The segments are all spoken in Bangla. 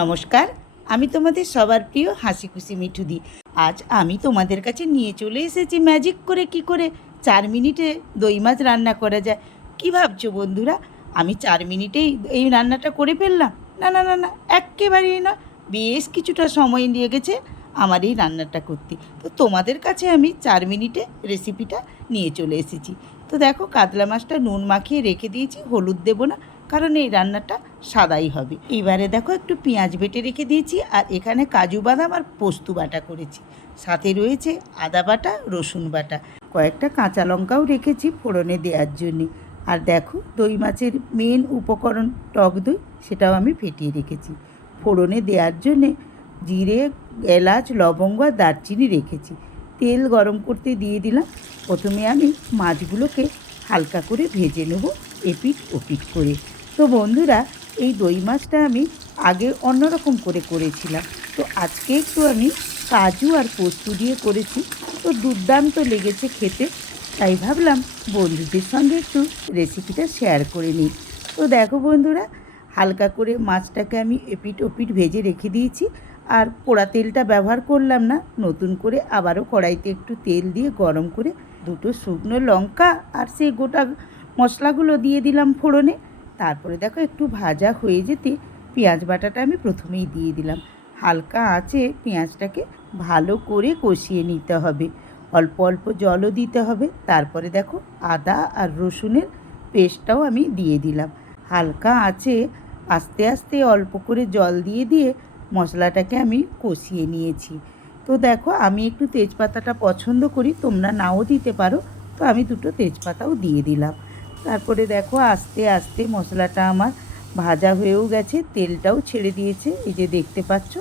নমস্কার, আমি তোমাদের সবার প্রিয় হাসি খুশি মিঠুদি। আজ আমি তোমাদের কাছে নিয়ে চলে এসেছি ম্যাজিক করে কি করে 4 মিনিটে দই মাছ রান্না করা যায়। কি ভাবছো বন্ধুরা, আমি 4 মিনিটেই এই রান্নাটা করে ফেললাম? না না না না, একেবারেই না। বেশ কিছুটা সময় লেগেছে আমার এই রান্নাটা করতে। তো তোমাদের কাছে আমি 4 মিনিটে রেসিপিটা নিয়ে চলে এসেছি। তো দেখো, কাতলা মাছটা নুন মাখিয়ে রেখে দিয়েছি, হলুদ দেবো না, কারণ এই রান্নাটা সাদাই হবে। এবারে দেখো, একটু পেঁয়াজ বেটে রেখে দিয়েছি, আর এখানে কাজু বাদাম আর পোস্ত বাটা করেছি, সাথে রয়েছে আদা বাটা, রসুন বাটা, কয়েকটা কাঁচা লঙ্কাও রেখেছি ফোড়নে দেওয়ার জন্যে। আর দেখো, দই মাছের মেন উপকরণ টক দই, সেটাও আমি ফেটিয়ে রেখেছি। ফোড়নে দেওয়ার জন্যে জিরে, এলাচ, লবঙ্গ আর দারচিনি রেখেছি। তেল গরম করতে দিয়ে দিলাম। প্রথমে আমি মাছগুলোকে হালকা করে ভেজে নেব, এপিঠ ওপিঠ করে। তো বন্ধুরা, এই দই মাছটা আমি আগে অন্যরকম করে করেছিলাম, তো আজকে একটু আমি কাজু আর পোস্ত দিয়ে করেছি, তো দুর্দান্ত লেগেছে খেতে। তাই ভাবলাম বন্ধুদের সঙ্গে একটু রেসিপিটা শেয়ার করে নিই। তো দেখো বন্ধুরা, হালকা করে মাছটাকে আমি এপিঠ ওপিঠ ভেজে রেখে দিয়েছি, আর পোড়া তেলটা ব্যবহার করলাম না। নতুন করে আবারও কড়াইতে একটু তেল দিয়ে গরম করে দুটো শুকনো লঙ্কা আর সেই গোটা মশলাগুলো দিয়ে দিলাম ফোড়নে। তারপরে দেখো, একটু ভাজা হয়ে যেতে পেঁয়াজ বাটাটা আমি প্রথমেই দিয়ে দিলাম। হালকা আঁচে পেঁয়াজটাকে ভালো করে কষিয়ে নিতে হবে, অল্প অল্প জলও দিতে হবে। তারপরে দেখো, আদা আর রসুনের পেস্টটাও আমি দিয়ে দিলাম। হালকা আঁচে আস্তে আস্তে অল্প করে জল দিয়ে দিয়ে মশলাটাকে আমি কষিয়ে নিয়েছি। তো দেখো, আমি একটু তেজপাতাটা পছন্দ করি, তোমরা নাও দিতে পারো, তো আমি দুটো তেজপাতাও দিয়ে দিলাম। তারপরে দেখো, আস্তে আস্তে মশলাটা আমার ভাজা হয়েও গেছে, তেলটাও ছেড়ে দিয়েছে, এই যে দেখতে পাচ্ছ।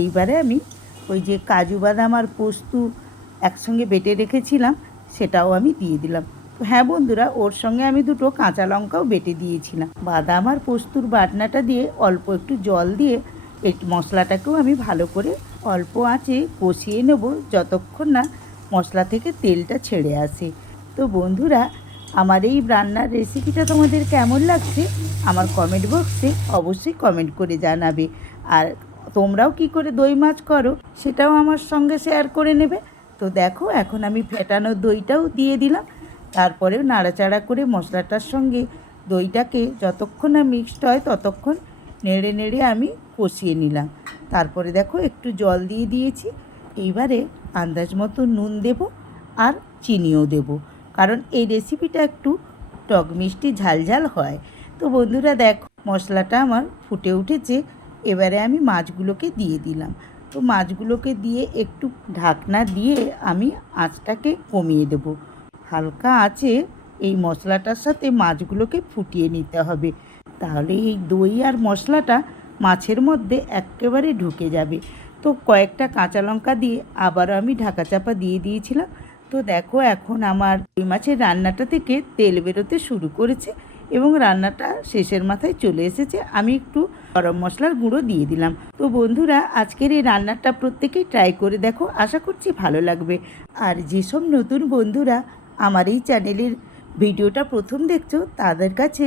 এইবারে আমি ওই যে কাজু বাদাম আর পোস্ত একসঙ্গে বেটে রেখেছিলাম, সেটাও আমি দিয়ে দিলাম। হ্যাঁ বন্ধুরা, ওর সঙ্গে আমি দুটো কাঁচা লঙ্কাও বেটে দিয়েছিলাম। বাদাম আর পোস্তুর বাটনাটা দিয়ে অল্প একটু জল দিয়ে এই মশলাটাকেও আমি ভালো করে অল্প আঁচে কষিয়ে নেব, যতক্ষণ না মশলা থেকে তেলটা ছেড়ে আসে। তো বন্ধুরা, আমার এই রান্নার রেসিপিটা তোমাদের কেমন লাগছে আমার কমেন্ট বক্সে অবশ্যই কমেন্ট করে জানাবে। আর তোমরাও কি করে দই মাছ করো সেটাও আমার সঙ্গে শেয়ার করে নেবে। তো দেখো, এখন আমি ফেটানো দইটাও দিয়ে দিলাম। তারপরে নাড়াচাড়া করে মশলাটার সঙ্গে দইটাকে যতক্ষণ না মিক্সড হয় ততক্ষণ নেড়ে নেড়ে আমি কষিয়ে নিলাম। তারপরে দেখো, একটু জল দিয়ে দিয়েছি। এইবারে আন্দাজ মতো নুন দেব আর চিনিও দেব, কারণ এই রেসিপিটা একটু টক মিষ্টি ঝালঝাল হয়। তো বন্ধুরা দেখো, মশলাটা আমার ফুটে উঠেছে। এবারে আমি মাছগুলোকে দিয়ে দিলাম। তো মাছগুলোকে দিয়ে একটু ঢাকনা দিয়ে আমি আঁচটাকে কমিয়ে দেব। হালকা আঁচে এই মশলাটার সাথে মাছগুলোকে ফুটিয়ে নিতে হবে, তাহলে এই দই আর মশলাটা মাছের মধ্যে একেবারে ঢুকে যাবে। তো কয়েকটা কাঁচা লঙ্কা দিয়ে আবারও আমি ঢাকা চাপা দিয়ে দিয়েছিলাম। তো দেখো, এখন আমার দই মাছের রান্নাটা থেকে তেল বেরোতে শুরু করেছে এবং রান্নাটা শেষের মাথায় চলে এসেছে। আমি একটু গরম মশলার গুঁড়ো দিয়ে দিলাম। তো বন্ধুরা, আজকের এই রান্নাটা প্রত্যেকেই ট্রাই করে দেখো, আশা করছি ভালো লাগবে। আর যেসব নতুন বন্ধুরা আমার এই চ্যানেলের ভিডিওটা প্রথম দেখছো, তাদের কাছে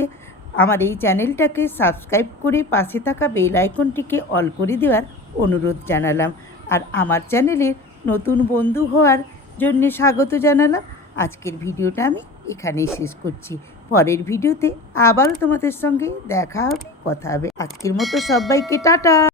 আমার এই চ্যানেলটাকে সাবস্ক্রাইব করে পাশে থাকা বেল আইকনটিকে অল করে দেওয়ার অনুরোধ জানালাম। আর আমার চ্যানেলের নতুন বন্ধু হওয়ার জন্যে স্বাগত জানালাম। আজকের ভিডিওটা আমি এখানেই শেষ করছি। পরের ভিডিওতে আবারও তোমাদের সঙ্গে দেখা হবে, কথা হবে। আজকের মতো সবাইকে টাটা।